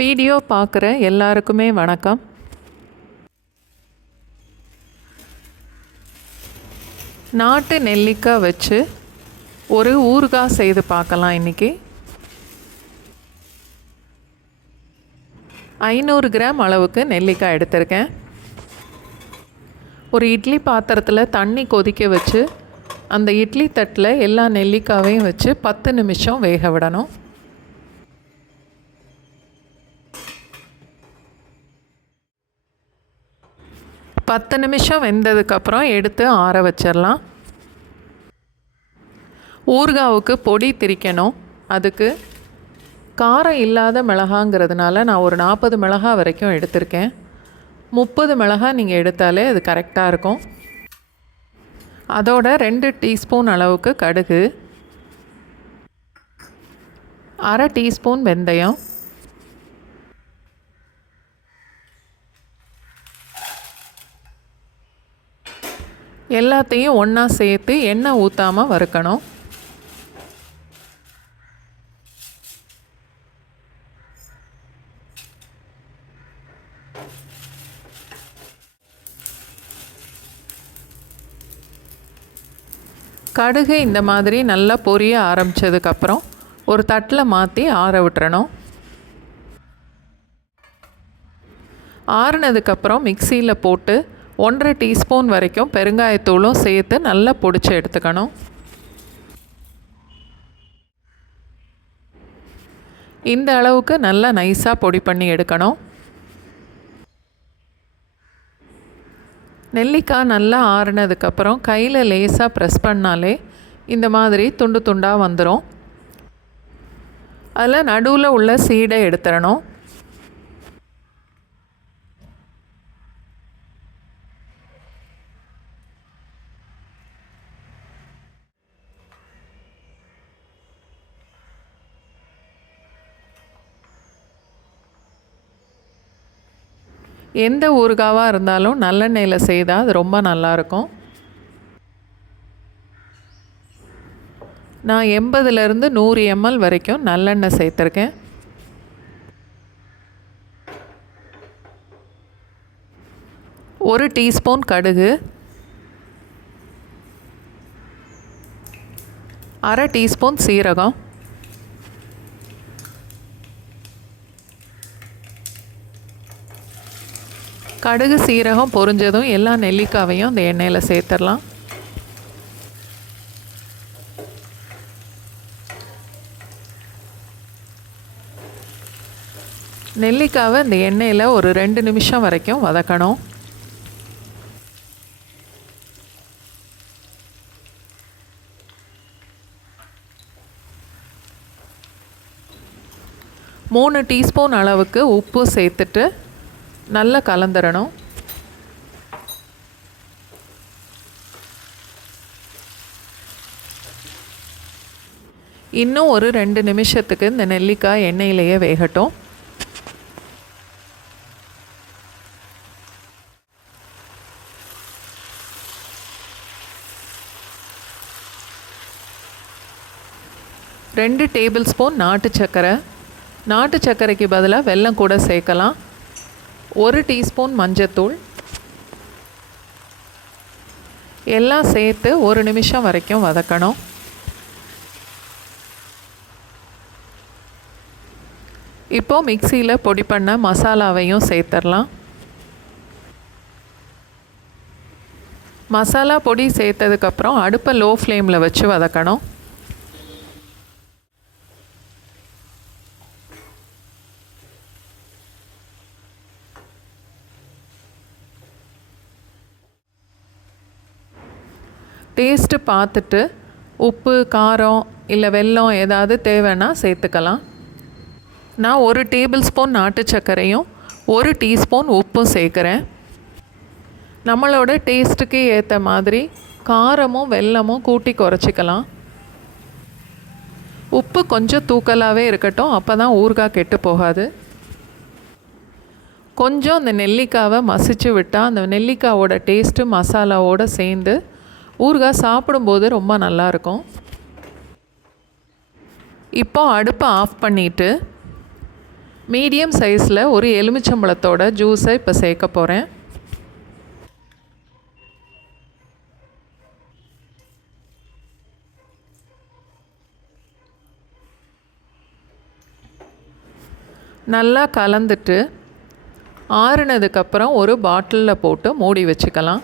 Video பார்க்குற எல்லாருக்குமே வணக்கம். நாட்டு நெல்லிக்காய் வச்சு ஒரு ஊறுகாய் செய்து பார்க்கலாம். இன்றைக்கி 500 கிராம் அளவுக்கு நெல்லிக்காய் எடுத்திருக்கேன். ஒரு இட்லி பாத்திரத்தில் தண்ணி கொதிக்க வச்சு அந்த இட்லி தட்டில் எல்லா நெல்லிக்காவையும் வச்சு 10 நிமிஷம் வேக விடணும். பத்து நிமிஷம் வெந்ததுக்கப்புறம் எடுத்து ஆற வச்சிடலாம். ஊறுகாவுக்கு பொடி திரிக்கணும். அதுக்கு காரம் இல்லாத மிளகாங்கிறதுனால நான் ஒரு 40 மிளகாய் வரைக்கும் எடுத்திருக்கேன். 30 மிளகாய் நீங்கள் எடுத்தாலே அது கரெக்டாக இருக்கும். அதோட 2 டீஸ்பூன் அளவுக்கு கடுகு, அரை டீஸ்பூன் வெந்தயம், எல்லாத்தையும் ஒன்றா சேர்த்து எண்ணெய் ஊற்றாமல் வறுக்கணும். கடுகு இந்த மாதிரி நல்லா பொரிய ஆரம்பித்ததுக்கப்புறம் ஒரு தட்டில் மாற்றி ஆற விட்டுறணும். ஆறுனதுக்கப்புறம் மிக்சியில் போட்டு 1.5 டீஸ்பூன் வரைக்கும் பெருங்காயத்தூளும் சேர்த்து நல்லா பொடிச்சு எடுத்துக்கணும். இந்த அளவுக்கு நல்லா நைஸாக பொடி பண்ணி எடுக்கணும். நெல்லிக்காய் நல்லா ஆறுனதுக்கப்புறம் கையில் லேசாக ப்ரெஸ் பண்ணாலே இந்த மாதிரி துண்டு துண்டாக வந்துடும். அதில் நடுவில் உள்ள சீடை எடுத்துடணும். எந்த ஊறுகாவாக இருந்தாலும் நல்லெண்ணெயில் செய்தால் அது ரொம்ப நல்லாயிருக்கும். நான் 80லேருந்து 100 ml வரைக்கும் நல்லெண்ணெய் சேர்த்துருக்கேன். ஒரு டீஸ்பூன் கடுகு, அரை டீஸ்பூன் சீரகம், கடுகு சீரகம் பொரிஞ்சதும் எல்லா நெல்லிக்காவையும் அந்த எண்ணெயில் சேர்த்துடலாம். நெல்லிக்காவை இந்த எண்ணெயில் ஒரு 2 நிமிஷம் வரைக்கும் வதக்கணும். மூணு டீஸ்பூன் அளவுக்கு உப்பு சேர்த்துட்டு நல்லா கலந்துடணும். இன்னும் ஒரு 2 நிமிஷத்துக்கு இந்த நெல்லிக்காய் எண்ணெயிலேயே வேகட்டும். ரெண்டு டேபிள் ஸ்பூன் நாட்டு சர்க்கரை, நாட்டு சர்க்கரைக்கு பதிலாக வெல்லம் கூட சேர்க்கலாம். 1 டீஸ்பூன் மஞ்சத்தூள், எல்லாம் சேர்த்து 1 நிமிஷம் வரைக்கும் வதக்கணும். இப்போது மிக்சியில் பொடி பண்ண மசாலாவையும் சேர்த்துடலாம். மசாலா பொடி சேர்த்ததுக்கப்புறம் அடுப்பை லோ ஃப்ளேமில் வச்சு வதக்கணும். டேஸ்ட்டு பார்த்துட்டு உப்பு, காரம் இல்லை வெல்லம் ஏதாவது தேவைன்னா சேர்த்துக்கலாம். நான் 1 டேபிள் ஸ்பூன் நாட்டு சர்க்கரையும் 1 டீஸ்பூன் உப்பும் சேர்க்குறேன். நம்மளோட டேஸ்ட்டுக்கு ஏற்ற மாதிரி காரமும் வெல்லமும் கூட்டி குறைச்சிக்கலாம். உப்பு கொஞ்சம் தூக்கலாகவே இருக்கட்டும், அப்போ தான் ஊறுகாய் கெட்டு போகாது. கொஞ்சம் அந்த நெல்லிக்காவை மசிச்சு விட்டால் அந்த நெல்லிக்காவோட டேஸ்ட்டு மசாலாவோடு சேர்ந்து ஊறுகாய் சாப்பிடும்போது ரொம்ப நல்லாயிருக்கும். இப்போ அடுப்பை ஆஃப் பண்ணிவிட்டு மீடியம் சைஸில் ஒரு எலுமிச்சம்பழத்தோட ஜூஸை இப்போ சேர்க்க போகிறேன். நல்லா கலந்துட்டு ஆறுனதுக்கப்புறம் ஒரு பாட்டிலில் போட்டு மூடி வச்சுக்கலாம்.